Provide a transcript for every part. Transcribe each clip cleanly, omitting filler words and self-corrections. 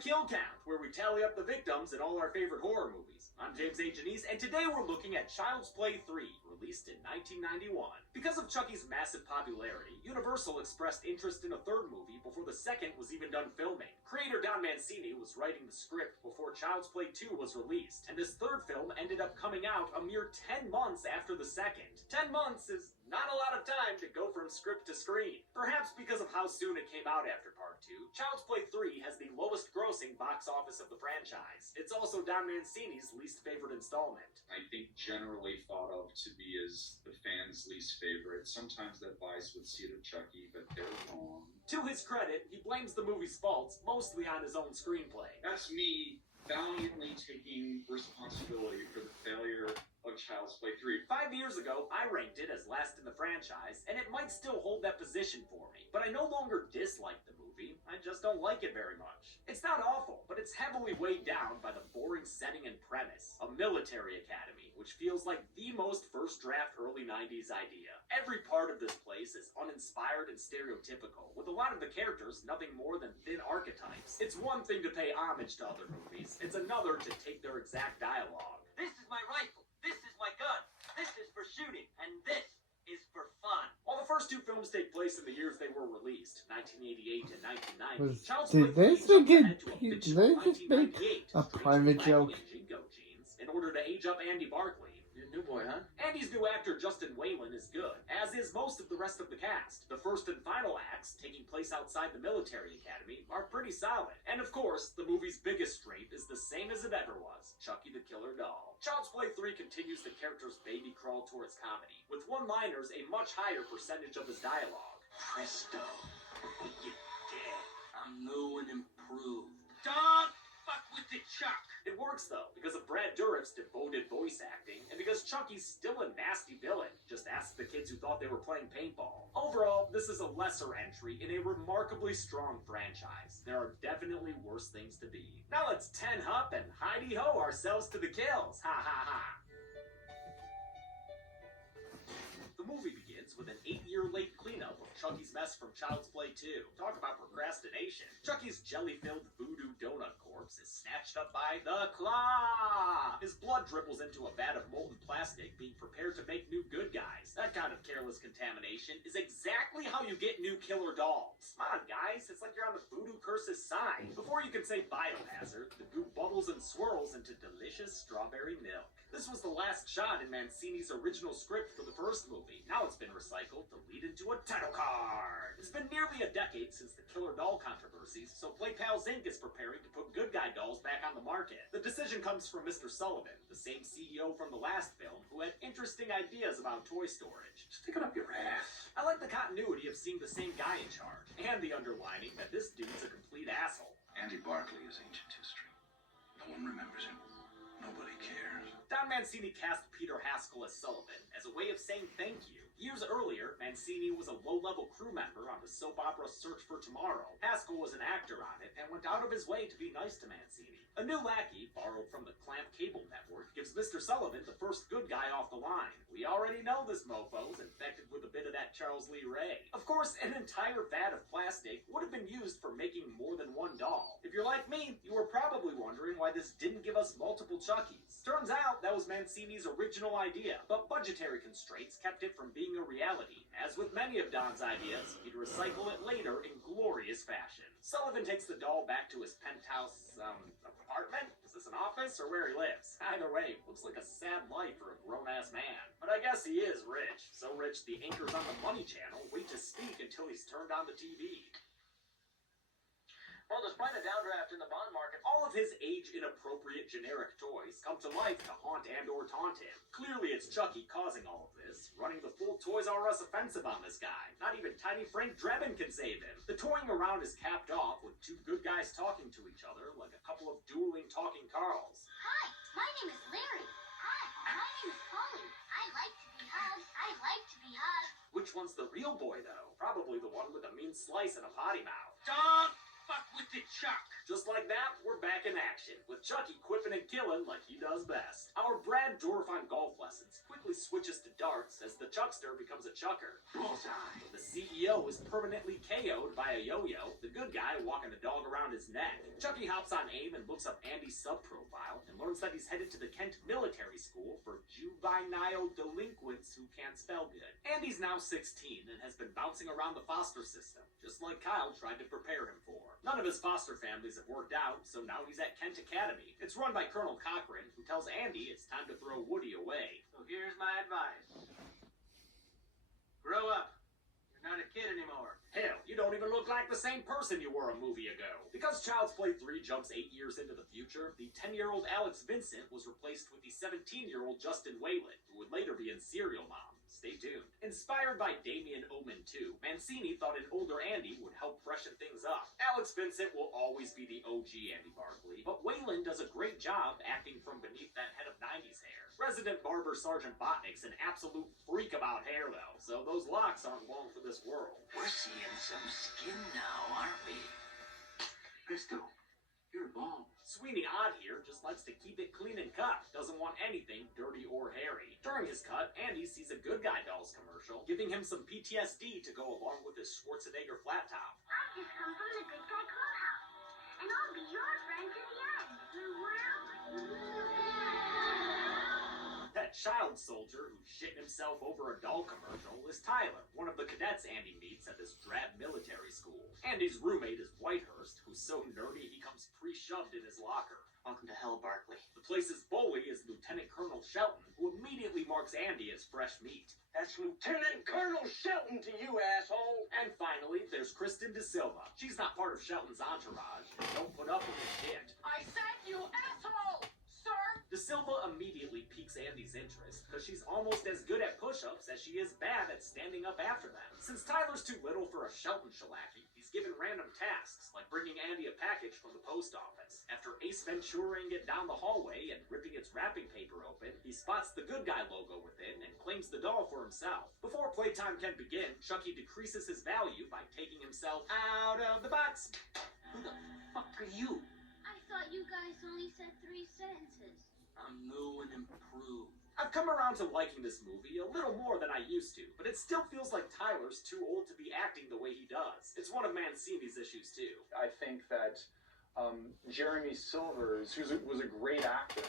Kill Count, where we tally up the victims in all our favorite horror movies. I'm James A. Janice, and today we're looking at Child's Play 3, released in 1991. Because of Chucky's massive popularity, Universal expressed interest in a third movie before the second was even done filming. Creator Don Mancini was writing the script before Child's Play 2 was released, and this third film ended up coming out a mere 10 months after the second. 10 months is not a lot of time to go from script to screen. Perhaps because of how soon it came out after Part 2, Child's Play 3 has the lowest grossing box office of the franchise. It's also Don Mancini's least favorite installment. I think generally thought of to be as the fans' least favorite. Sometimes that lies with Seed of Chucky, but they're wrong. To his credit, he blames the movie's faults mostly on his own screenplay. That's me valiantly taking responsibility for the failure of Child's Play 3. 5 years ago, I ranked it as last in the franchise, and it might still hold that position for me. But I no longer dislike the movie, I just don't like it very much. It's not awful, but it's heavily weighed down by the boring setting and premise. A military academy, which feels like the most first draft early 90s idea. Every part of this place is uninspired and stereotypical, with a lot of the characters nothing more than thin archetypes. It's one thing to pay homage to other movies, it's another to take their exact dialogue. This is my rifle. This is my gun. This is for shooting. And this is for fun. While the first two films take place in the years they were released, 1988 and 1990, Child's Did Play they 3 still get? jumped ahead to a Did fictional they just make 1998 a to private reach joke? Blackley and Jingo jeans in order to age up Andy Barclay. You're a new boy, huh? Andy's new actor, Justin Whalen, is good, as is most of the rest of the cast. The first and final acts, taking place outside the military academy, are pretty solid. And of course, the movie's biggest strength is the same as it ever was, Chucky the Killer Doll. Child's Play 3 continues the character's baby crawl towards comedy, with one-liners a much higher percentage of his dialogue. Presto. You're dead. I'm new and improved. Don't fuck with the Chuck. It works, though, because of Brad Dourif's devoted voice acting, and because Chucky's still a nasty villain. Just ask the kids who thought they were playing paintball. Overall, this is a lesser entry in a remarkably strong franchise. There are definitely worse things to be. Now let's 10 up and hidey-ho ourselves to the kills. Ha ha ha. The movie begins with an 8-year late cleanup of Chucky's mess from Child's Play 2. Talk about procrastination. Chucky's jelly-filled voodoo donut corpse is snatched up by the Claw. His blood dribbles into a vat of molten plastic, being prepared to make new good guys. That kind of careless contamination is exactly how you get new killer dolls. Come on, guys, it's like you're on the voodoo curse's side. Before you can say biohazard, the goo bubbles and swirls into delicious strawberry milk. This was the last shot in Mancini's original script for the first movie. Now it's been recycled to lead into a title card. It's been nearly a decade since the killer doll controversies, so Play Pals Inc. is preparing to put good guy dolls back on the market. The decision comes from Mr. Sullivan, the same CEO from the last film, who had interesting ideas about toy storage. Stick it up your ass. I like the continuity of seeing the same guy in charge, and the underlining that this dude's a complete asshole. Andy Barclay is ancient history. No one remembers him. Nobody cares. Don Mancini cast Peter Haskell as Sullivan as a way of saying thank you. Years earlier, Mancini was a low-level crew member on the soap opera Search for Tomorrow. Haskell was an actor on it and went out of his way to be nice to Mancini. A new lackey, borrowed from the Clamp Cable Network, gives Mr. Sullivan the first good guy off the line. We already know this mofo's infected with a bit of that Charles Lee Ray. Of course, an entire vat of plastic would have been used for making more than one doll. If you're like me, you were probably wondering why this didn't give us multiple Chuckies. Turns out that was Mancini's original idea, but budgetary constraints kept it from being a reality. As with many of Don's ideas, he'd recycle it later in glorious fashion. Sullivan takes the doll back to his penthouse, apartment? Is this an office or where he lives? Either way, looks like a sad life for a grown-ass man. But I guess he is rich. So rich the anchors on the Money Channel wait to speak until he's turned on the TV. Well, despite a downdraft in the bond market, All of his age-inappropriate generic toys come to life to haunt and or taunt him. Clearly it's Chucky causing all of this, running the full Toys R Us offensive on this guy. Not even tiny Frank Drebin can save him. The toying around is capped off with two good guys talking to each other like a couple of dueling talking Carls. Hi, my name is Larry. Hi, my name is Polly. I like to be hugged. I like to be hugged. Which one's the real boy, though? Probably the one with a mean slice and a potty mouth. don't fuck with the Chuck. Just like that, we're back in action, with Chucky quipping and killing like he does best. Our Brad Dorf on golf lessons quickly switches to darts as the Chuckster becomes a Chucker. Bullseye. The CEO is permanently KO'd by a yo-yo, the good guy walking a dog around his neck. Chucky hops on AIM and looks up Andy's sub-profile and learns that he's headed to the Kent Military School for juvenile delinquents who can't spell good. Andy's now 16 and has been bouncing around the foster system, just like Kyle tried to prepare him for. None of his foster families have worked out, so now he's at Kent Academy. It's run by Colonel Cochran, who tells Andy it's time to throw Woody away. So here's my advice. Grow up. You're not a kid anymore. Hell, you don't even look like the same person you were a movie ago. Because Child's Play 3 jumps 8 years into the future, the 10-year-old Alex Vincent was replaced with the 17-year-old Justin Whalen, who would later be in Serial Mom. Stay tuned. Inspired by Damien Omen 2, Mancini thought an older Andy would help freshen things up. Alex Vincent will always be the OG Andy Barkley, but Whalen does a great job acting from beneath that head of 90s hair. Resident barber Sergeant Botnick's an absolute freak about hair, though, so those locks aren't long for this world. We're seeing some skin now, aren't we? Christo, you're a bomb. Sweeney Odd here just likes to keep it clean and cut, doesn't want anything dirty or hairy. During his cut, Andy sees a Good Guy Dolls commercial, giving him some PTSD to go along with his Schwarzenegger flat top. I just come from the Good Guy Clubhouse, and I'll be your friend to the end. That child soldier who shit himself over a doll commercial is Tyler, one of the cadets Andy meets at this drab military school. Andy's roommate is Whitehurst, who's so nerdy he comes pre-shoved in his locker. Welcome to hell, Barkley. The place's bully is Lieutenant Colonel Shelton, who immediately marks Andy as fresh meat. That's Lieutenant Colonel Shelton to you, asshole. And finally, there's Kristen De Silva. She's not part of Shelton's entourage, and don't put up with his shit. I said you asshole, sir. De Silva immediately piques Andy's interest, because she's almost as good at push-ups as she is bad at standing up after them. Since Tyler's too little for a Shelton shellacking, he's given random tasks, like bringing Andy a package from the post office. After Ace Venturaing it down the hallway and ripping its wrapping paper open, he spots the Good Guy logo within and claims the doll for himself. Before playtime can begin, Chucky decreases his value by taking himself out of the box. Who the fuck are you? I thought you guys only said 3 sentences. I'm new and improved. I've come around to liking this movie a little more than I used to, but it still feels like Tyler's too old to be acting the way he does. It's one of Mancini's issues too. I think that Jeremy Silvers, who was a great actor,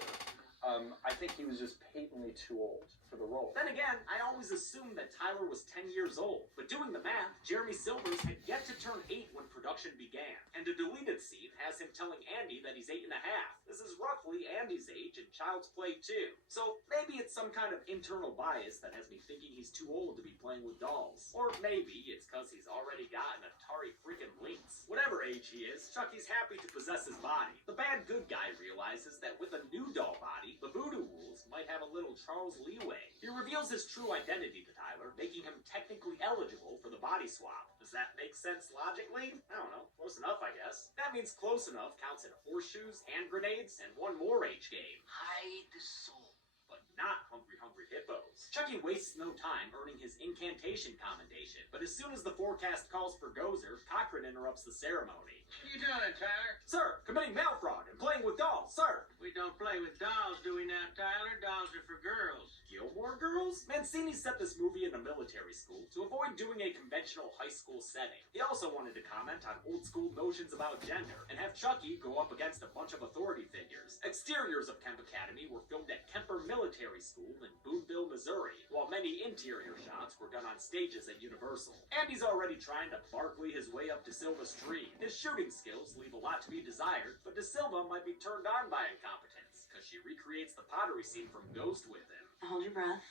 I think he was just patently too old for the role. Then again, I always assumed that Tyler was 10 years old, but doing the math, Jeremy Silvers had yet to turn 8 when production began, and a deleted scene has him telling Andy that he's 8 and a half. This is roughly Andy's age in Child's Play 2. So maybe it's some kind of internal bias that has me thinking he's too old to be playing with dolls. Or maybe it's because he's already got an Atari freaking Lynx. Whatever age he is, Chucky's happy to possess his body. The bad good guy realizes that with a new doll body, the voodoo rules might have a little Charles leeway. He reveals his true identity to Tyler, making him technically eligible for the body swap. Does that make sense logically? I don't know. Close enough, I guess. That means close enough counts in horseshoes, hand grenades, and one more age game. Hide the soul. But not Hungry Hungry Hippos. Chucky wastes no time earning his incantation commendation, but as soon as the forecast calls for Gozer, Cochran interrupts the ceremony. What are you doing, Tyler? Sir, committing mail fraud and playing with dolls, sir! We don't play with dolls, do we now, Tyler? Dolls are for girls. Gilmore Girls? Mancini set this movie in a military school to avoid doing a conventional high school setting. He also wanted to comment on old school notions about gender and have Chucky go up against a bunch of authority figures. Exteriors of Kemp Academy were filmed at Kemper Military School in Boonville, Missouri, while many interior shots were done on stages at Universal. Andy's already trying to Barkley his way up De Silva's tree. His shooting skills leave a lot to be desired, but De Silva might be turned on by incompetence, because she recreates the pottery scene from Ghost with him. Hold your breath.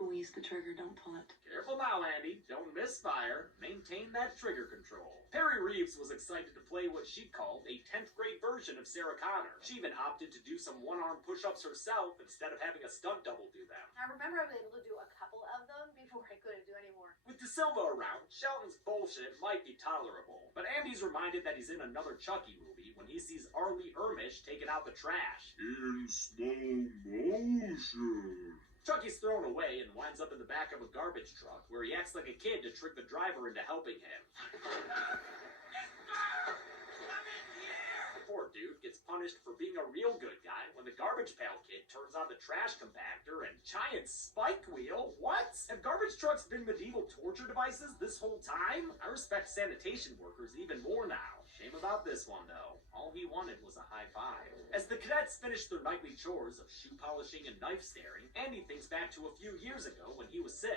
Squeeze the trigger, don't pull it. Careful now, Andy. Don't misfire. Maintain that trigger control. Perry Reeves was excited to play what she called a 10th grade version of Sarah Connor. She even opted to do some one-arm push-ups herself instead of having a stunt double do them. I remember I was able to do a couple of them before I couldn't do any more. With De Silva around, Shelton's bullshit might be tolerable, but Andy's reminded that he's in another Chucky movie when he sees Arlie Ermish taking out the trash. In slow motion. Chucky's thrown away and winds up in the back of a garbage truck where he acts like a kid to trick the driver into helping him. The poor dude gets punished for being a real good guy when the Garbage Pail Kid turns on the trash compactor and giant spike wheel. What? Have garbage trucks been medieval torture devices this whole time? I respect sanitation workers even more now. Shame about this one, though. All he wanted was a high five. As the cadets finish their nightly chores of shoe polishing and knife staring, Andy thinks back to a few years ago when he was 6.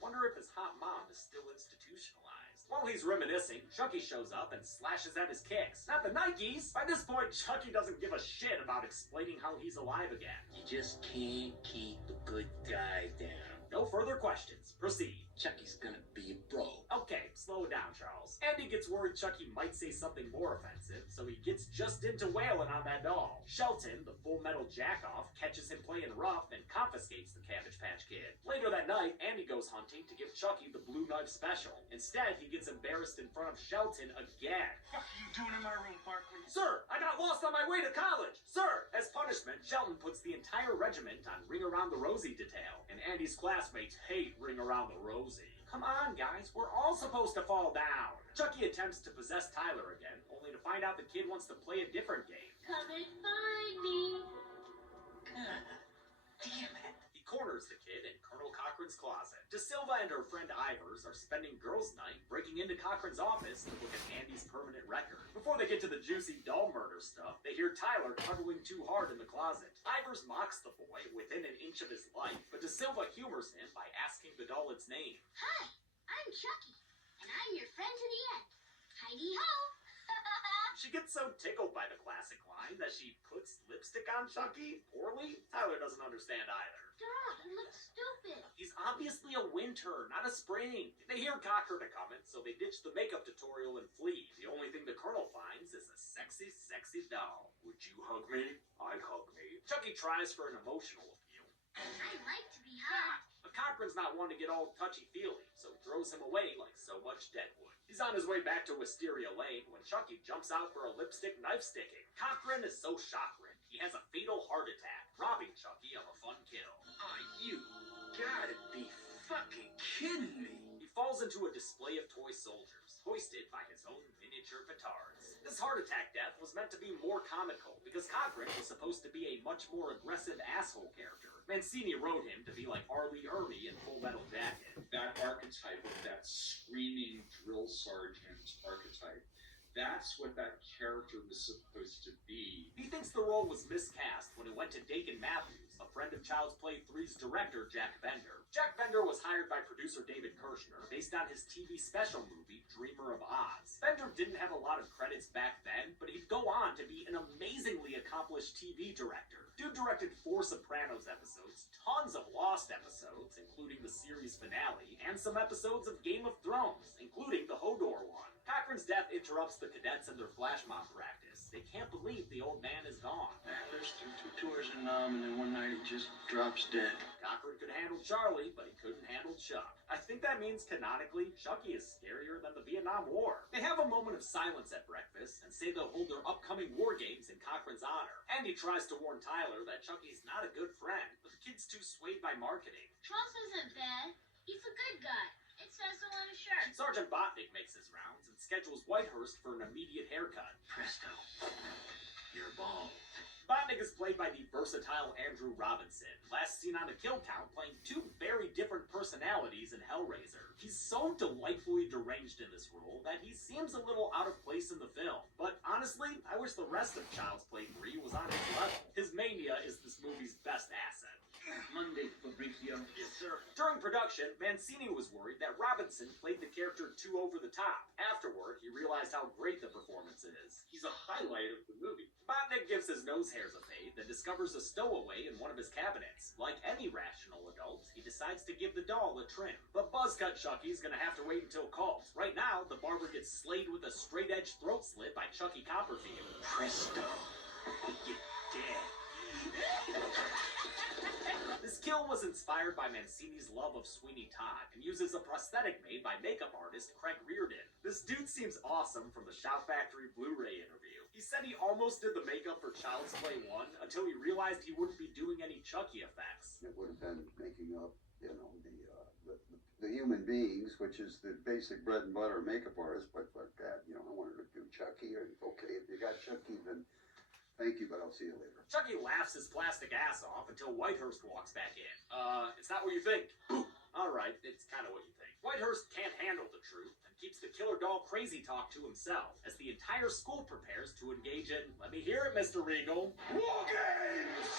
Wonder if his hot mom is still institutionalized. While he's reminiscing, Chucky shows up and slashes at his kicks. Not the Nikes! By this point, Chucky doesn't give a shit about explaining how he's alive again. You just can't keep a good guy down. No further questions. Proceed. Chucky's gonna be a bro. Okay, slow it down, Charles. Andy gets worried Chucky might say something more offensive, so he gets just into wailing on that doll. Shelton, the Full Metal Jackoff, catches him playing rough and confiscates the Cabbage Patch Kid. Later that night, Andy goes hunting to give Chucky the Blue Knife Special. Instead, he gets embarrassed in front of Shelton again. What are you doing in my room, Barkley? Sir, I got lost on my way to college! Sir! As punishment, Shelton puts the entire regiment on Ring Around the Rosie detail, and Andy's classmates hate Ring Around the Rosie. Come on, guys, we're all supposed to fall down. Chucky attempts to possess Tyler again, only to find out the kid wants to play a different game. Come and find me. Damn it. He corners the kid in Colonel Cochran's closet. De Silva and her friend Ivers are spending girls' night breaking into Cochran's office to look at Andy's permanent record. Before they get to the juicy doll murder stuff, they hear Tyler cuddling too hard in the closet. Ivers mocks the boy within an inch of his life, but De Silva humors him by asking the doll its name. Hi, I'm Chucky, and I'm your friend to the end. Heidi ho! She gets so tickled by the classic line that she puts lipstick on Chucky poorly. Tyler doesn't understand either. Dad, you look stupid. He's obviously a winter, not a spring. They hear Cochran coming, so they ditch the makeup tutorial and flee. The only thing the Colonel finds is a sexy, sexy doll. Would you hug me? I'd hug me. Chucky tries for an emotional appeal. I like to be hot. But Cochran's not one to get all touchy-feely, so he throws him away like so much deadwood. He's on his way back to Wisteria Lane when Chucky jumps out for a lipstick knife sticking. Cochran is so chagrined, he has a fatal heart attack, robbing Chucky of a fun kill. Oh, you gotta be fucking kidding me. He falls into a display of toy soldiers, hoisted by his own miniature petards. This heart attack death was meant to be more comical, because Cochran was supposed to be a much more aggressive asshole character. Mancini wrote him to be like Arlie Ermey in Full Metal Jacket. That archetype of that screaming drill sergeant archetype, that's what that character was supposed to be. He thinks the role was miscast when it went to Dakin Matthews, a friend of Child's Play 3's director, Jack Bender. Jack Bender was hired by producer David Kirshner based on his TV special movie, Dreamer of Oz. Bender didn't have a lot of credits back then, but he'd go on to be an amazingly accomplished TV director. Dude directed 4 Sopranos episodes, tons of Lost episodes, including the series finale, and some episodes of Game of Thrones, including the Hodor one. Cochran's death interrupts the cadets in their flash mob practice. They can't believe the old man is gone. First through 2 tours in and then one night he just drops dead. Cochran could handle Charlie, but he couldn't handle Chuck. I think that means canonically, Chucky is scarier than the Vietnam War. They have a moment of silence at breakfast and say they'll hold their upcoming war games in Cochran's honor. Andy tries to warn Tyler that Chucky's not a good friend, but the kid's too swayed by marketing. Charles isn't bad. He's a good guy. It says so on his shirt. Sergeant Botnick makes his rounds and schedules Whitehurst for an immediate haircut. Presto. You're bald. Botnick is played by the versatile Andrew Robinson, last seen on the kill count playing 2 very different personalities in Hellraiser. He's so delightfully deranged in this role that he seems a little out of place in the film. But honestly, I wish the rest of Child's Play 3 was on his level. His mania is this movie's best asset. Monday, Fabrizio. Yes, sir. During production, Mancini was worried that Robinson played the character too over the top. Afterward, he realized how great the performance is. He's a highlight of the movie. Botnick gives his nose hairs a fade, then discovers a stowaway in one of his cabinets. Like any rational adult, he decides to give the doll a trim. But Buzzcut Chucky's gonna have to wait until cult. Right now, the barber gets slayed with a straight-edge throat slit by Chucky Copperfield. Presto. You're dead. This kill was inspired by Mancini's love of Sweeney Todd and uses a prosthetic made by makeup artist Craig Reardon. This dude seems awesome from the Shout Factory Blu-ray interview. He said he almost did the makeup for Child's Play 1 until he realized he wouldn't be doing any Chucky effects. It would have been making up, the human beings, which is the basic bread and butter makeup artist. But that, I wanted to do Chucky. And okay, if you got Chucky, then thank you, but I'll see you later. Chucky laughs his plastic ass off until Whitehurst walks back in. It's not what you think. Alright, it's kind of what you think. Whitehurst can't handle the truth and keeps the killer doll crazy talk to himself as the entire school prepares to engage in, let me hear it, Mr. Regal, War games!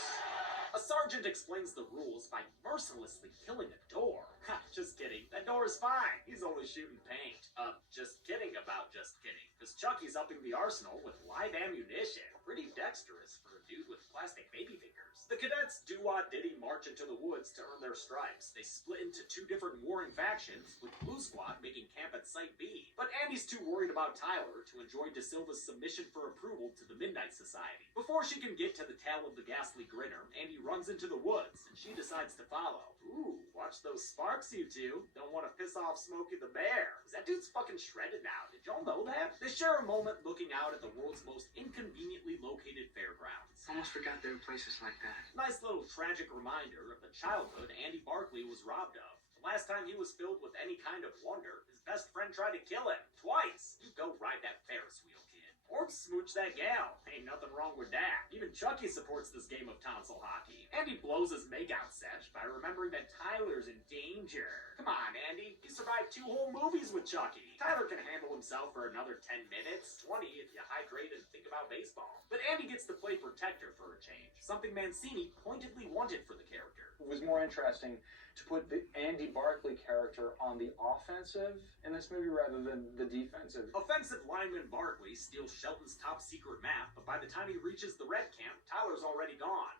a sergeant explains the rules by mercilessly killing a door. Ha, just kidding. That door is fine. He's only shooting paint. Just kidding about just kidding. Because Chucky's upping the arsenal with live ammunition. Pretty dexterous for a dude with plastic baby fingers. The cadets do-wah-diddy march into the woods to earn their stripes. They split into two different warring factions, with Blue Squad making camp at Site B. But Andy's too worried about Tyler to enjoy De Silva's submission for approval to the Midnight Society. Before she can get to the tail of the ghastly grinner, Andy runs into the woods, and she decides to follow. Ooh, watch those sparks, you two. Don't want to piss off Smokey the Bear. That dude's fucking shredded now. Did y'all know that? They share a moment looking out at the world's most inconveniently located fairgrounds. Almost forgot there were places like that. Nice little tragic reminder of the childhood Andy Barkley was robbed of. The last time he was filled with any kind of wonder, his best friend tried to kill him. Twice. You go ride that Ferris wheel, kid. Or smooch that gal. Ain't nothing wrong with that. Even Chucky supports this game of tonsil hockey. Andy blows his makeout sesh by remembering that Tyler's in danger. Come on, Andy. You survived 2 whole movies with Chucky. Tyler can handle himself for another 10 minutes, 20 if you hydrate and think about baseball. But Andy gets to play protector for a change, something Mancini pointedly wanted for the character. It was more interesting to put the Andy Barkley character on the offensive in this movie rather than the defensive. Offensive lineman Barkley steals Shelton's top secret map, but by the time he reaches the red camp, Tyler's already gone.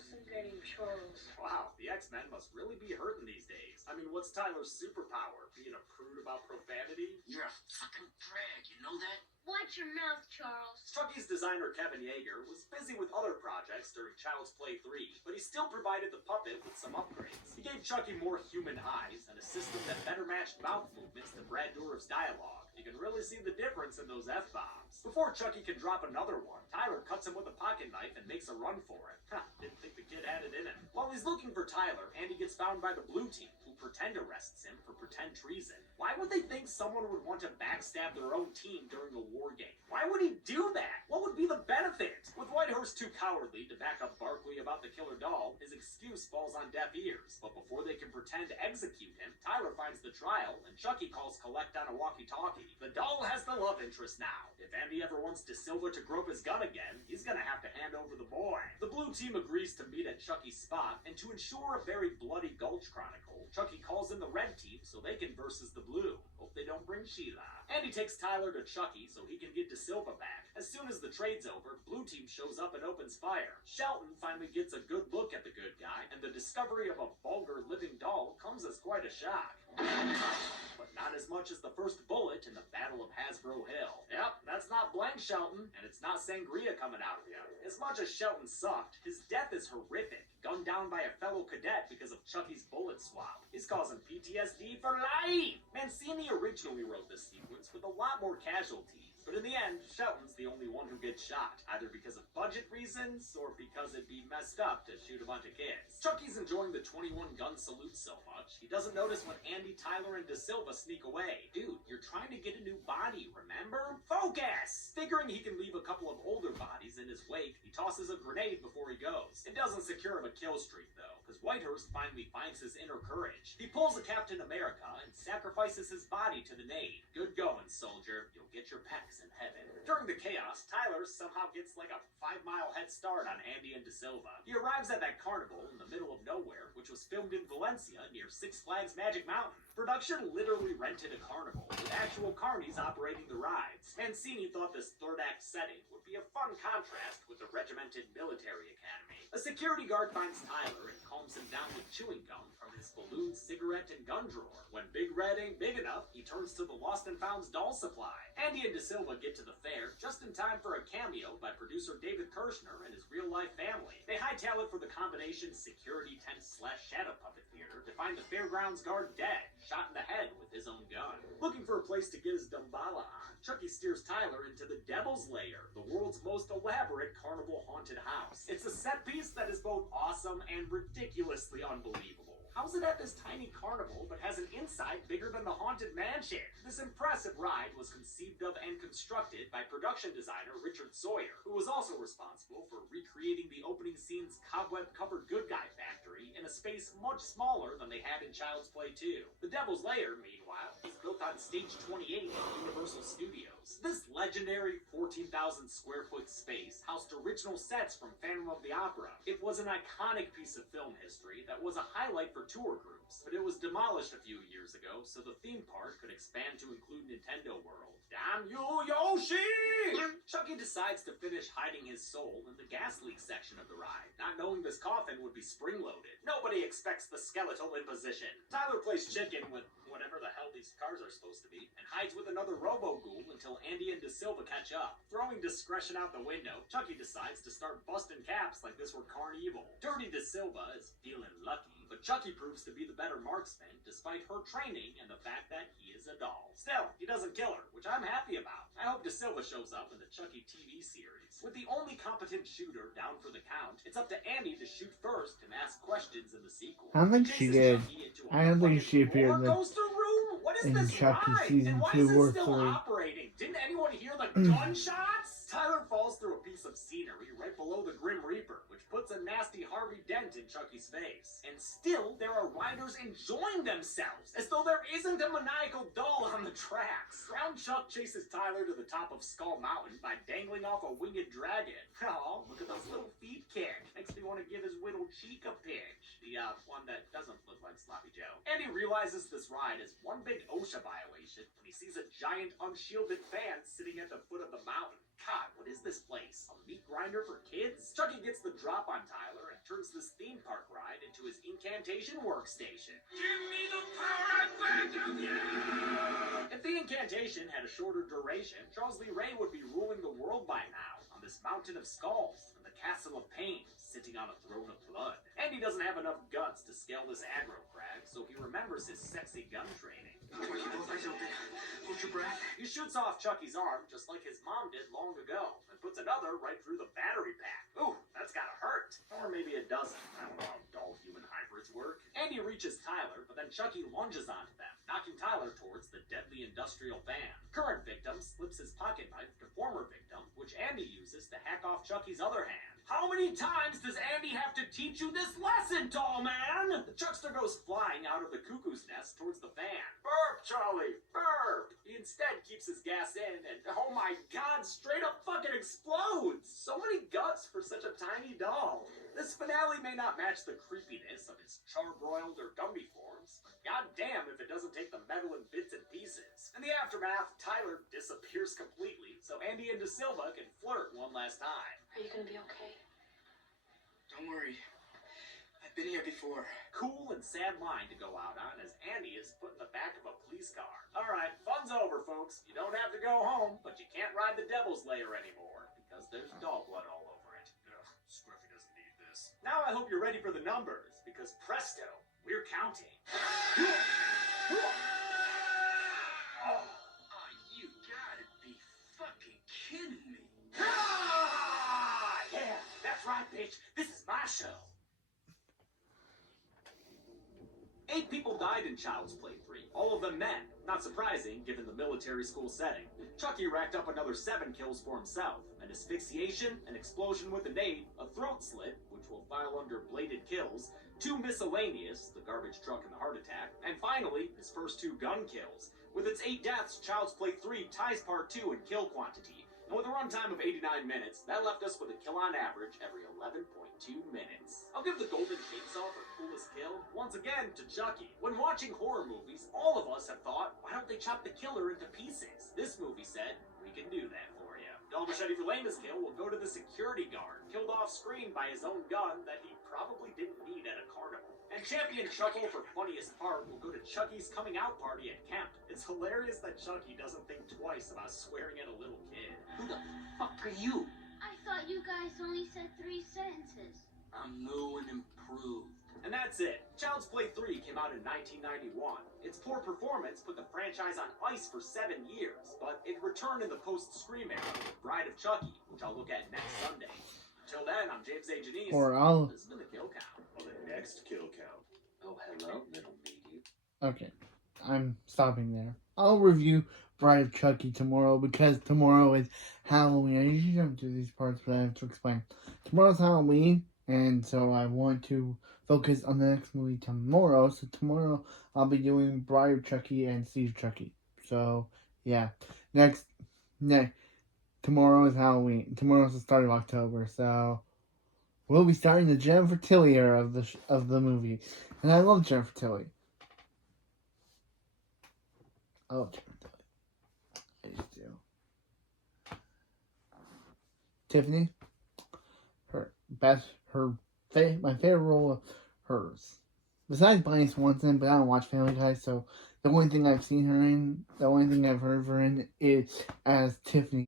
some guy named Charles. Wow, the X-Men must really be hurting these days. I mean, what's Tyler's superpower? Being a prude about profanity? You're a fucking drag, you know that? Watch your mouth, Charles. Chucky's designer Kevin Yeager was busy with other projects during Child's Play 3, but he still provided the puppet with some upgrades. He gave Chucky more human eyes and a system that better matched mouth movements to Brad Dourif's dialogue. You can really see the difference in those F-bombs. Before Chucky can drop another one, Tyler cuts him with a pocket knife and makes a run for it. Didn't think the kid had it in him. While he's looking for Tyler, Andy gets found by the blue team, who pretend arrests him for pretend treason. Why would they think someone would want to backstab their own team during a war game? Why would he do that? What would be the benefit? With Whitehurst too cowardly to back up Barkley about the killer doll, his excuse falls on deaf ears. But before they can pretend to execute him, Tyler finds the trial, and Chucky calls collect on a walkie-talkie. The doll has the love interest now. If Andy ever wants De Silva to grope his gun again, he's gonna have to hand over the boy. The blue team agrees to meet at Chucky's spot, and to ensure a very bloody Gulch Chronicle, Chucky calls in the red team so they can versus the blue. Hope they don't bring Sheila. Andy takes Tyler to Chucky so he can get De Silva back. As soon as the trade's over, blue team shows up and opens fire. Shelton finally gets a good look at the good guy, and the discovery of a vulgar living doll comes as quite a shock. But not as much as the first bullet in the Battle of Hasbro Hill. Yep, that's not blank Shelton, and it's not sangria coming out of you. As much as Shelton sucked, his death is horrific. Gunned down by a fellow cadet because of Chucky's bullet swap. He's causing PTSD for life! Mancini originally wrote this sequence with a lot more casualties, but in the end, Shelton's the only one who gets shot, either because of budget reasons or because it'd be messed up to shoot a bunch of kids. Chucky's enjoying the 21 gun salute so much, he doesn't notice when Andy, Tyler, and De Silva sneak away. Dude, you're trying to get a new body, remember? Focus! Figuring he can leave a couple of older bodies in his wake, he tosses a grenade before he goes. It doesn't secure him a kill streak, though, because Whitehurst finally finds his inner courage. He pulls a Captain America and sacrifices his body to the nade. Good going, soldier. You'll get your pecs in heaven. During the chaos, Tyler somehow gets like a 5-mile head start on Andy and De Silva. He arrives at that carnival in the middle of nowhere, which was filmed in Valencia near Six Flags Magic Mountain. Production literally rented a carnival, with actual carnies operating the rides. Mancini thought this third-act setting would be a fun contrast with the regimented military academy. A security guard finds Tyler and calms him down with chewing gum from his balloon, cigarette, and gun drawer. When Big Red ain't big enough, he turns to the Lost and Found's doll supply. Andy and De Silva Silva get to the fair just in time for a cameo by producer David Kirshner and his real-life family. They hightail it for the combination security tent / shadow puppet theater to find the fairgrounds guard dead, shot in the head with his own gun. Looking for a place to get his dumbala on, Chucky steers Tyler into the Devil's Lair, the world's most elaborate carnival haunted house. It's a set piece that is both awesome and ridiculously unbelievable. How's it at this tiny carnival but has an inside bigger than the Haunted Mansion? This impressive ride was conceived of and constructed by production designer Richard Sawyer, who was also responsible for recreating the opening scene's cobweb-covered good guy factory in a space much smaller than they had in Child's Play 2. The Devil's Lair, meanwhile, is built on Stage 28 at Universal Studios. This legendary 14,000 square foot space housed original sets from Phantom of the Opera. It was an iconic piece of film history that was a highlight for tour groups, but it was demolished a few years ago so the theme park could expand to include Nintendo World. Damn you, Yoshi! Chucky decides to finish hiding his soul in the gas leak section of the ride, not knowing this coffin would be spring-loaded. Nobody expects the skeletal imposition. Tyler plays chicken with whatever the hell these cars are supposed to be, and hides with another robo-ghoul until Andy and De Silva catch up. Throwing discretion out the window, Chucky decides to start busting caps like this were Carnival. Dirty De Silva is feeling lucky, but Chucky proves to be the better marksman despite her training and the fact that he is a doll. Still, he doesn't kill her, which I'm happy about. I hope De Silva shows up in the Chucky TV series. With the only competent shooter down for the count, it's up to Andy to shoot first and ask questions in the sequel. I don't think she did. I don't think she appeared in the Chucky season 2 or 3. Operating? Didn't anyone hear the gunshots? Tyler falls through a piece of scenery right below the Grim Reaper, which puts a nasty Harvey dent in Chucky's face. And still, there are riders enjoying themselves, as though there isn't a maniacal doll on the tracks. Brown Chuck chases Tyler to the top of Skull Mountain by dangling off a winged dragon. Oh, look at those little feet kick. Makes me want to give his whittled cheek a pinch. The one that doesn't look like Sloppy Joe. And he realizes this ride is one big OSHA violation when he sees a giant unshielded fan sitting at the foot of the mountain. God, what is this place? A meat grinder for kids? Chucky gets the drop on Tyler and turns this theme park ride into his incantation workstation. Give me the power I beg of you! If the incantation had a shorter duration, Charles Lee Ray would be ruling the world by now on this mountain of skulls and the castle of pain, sitting on a throne of blood. And he doesn't have enough guts to scale this aggro crag, so he remembers his sexy gun training. Hold your breath. He shoots off Chucky's arm just like his mom did long ago, and puts another right through the battery pack. Ooh, that's gotta hurt. Or maybe it doesn't. I don't know how doll-human hybrids work. Andy reaches Tyler, but then Chucky lunges onto them, knocking Tyler towards the deadly industrial van. Current victim slips his pocket knife to former victim, which Andy uses to hack off Chucky's other hand. How many times does Andy have to teach you this lesson, doll man? The Chuckster goes flying out of the cuckoo's nest towards the van. Burp, Charlie, burp! He instead keeps his gas in and, oh my god, straight up fucking explodes! So many guts for such a tiny doll. This finale may not match the creepiness of its charbroiled or Gumby forms, but goddamn if it doesn't take the metal in bits and pieces. In the aftermath, Tyler disappears completely, so Andy and De Silva can flirt one last time. Are you gonna be okay? Don't worry. I've been here before. Cool and sad line to go out on as Andy is put in the back of a police car. Alright, fun's over, folks. You don't have to go home, but you can't ride the Devil's Lair anymore, because there's doll blood all over it. Ugh, Scruffy doesn't need this. Now I hope you're ready for the numbers, because presto, we're counting. Oh, you gotta be fucking kidding me. Yeah, that's right, bitch. This is my show. 8 people died in Child's Play 3, all of them men. Not surprising, given the military school setting. Chucky racked up another 7 kills for himself. An asphyxiation, an explosion with a nade, a throat slit, which will file under bladed kills, 2 miscellaneous, the garbage truck and the heart attack, and finally, his first 2 gun kills. With its 8 deaths, Child's Play 3 ties Part 2 in kill quantity. And with a runtime of 89 minutes, that left us with a kill on average every 11.2 minutes. I'll give the Golden Chainsaw for coolest kill, once again, to Chucky. When watching horror movies, all of us have thought, why don't they chop the killer into pieces? This movie said, we can do that for you. Dull Machete for lamest kill will go to the security guard, killed off screen by his own gun that he probably didn't need at a carnival. And champion Chuckle for funniest part will go to Chucky's coming out party at camp. It's hilarious that Chucky doesn't think twice about swearing at a little kid. Who the fuck are you? I thought you guys only said 3 sentences. I'm new and improved. And that's it. Child's Play 3 came out in 1991. Its poor performance put the franchise on ice for 7 years, but it returned in the post-Scream era with Bride of Chucky, which I'll look at next Sunday. Until then, I'm James A. Janice. Or I'll. This has been the Kill Count. On the next Kill Count. Oh, hello, little meaty. Okay, I'm stopping there. I'll review Bride of Chucky tomorrow because tomorrow is Halloween. I usually don't do these parts, but I have to explain. Tomorrow's Halloween, and so I want to focus on the next movie tomorrow. So tomorrow I'll be doing Bride of Chucky and Siege of Chucky. So yeah, tomorrow is Halloween. Tomorrow's the start of October, so we'll be starting the Jennifer Tilly era of the movie, and I love Jennifer Tilly. I love Jennifer Tilly. I just do. Tiffany, my favorite role of hers, besides Bonnie Swanson, but I don't watch Family Guy, so the only thing I've seen her in, the only thing I've heard of her in is as Tiffany.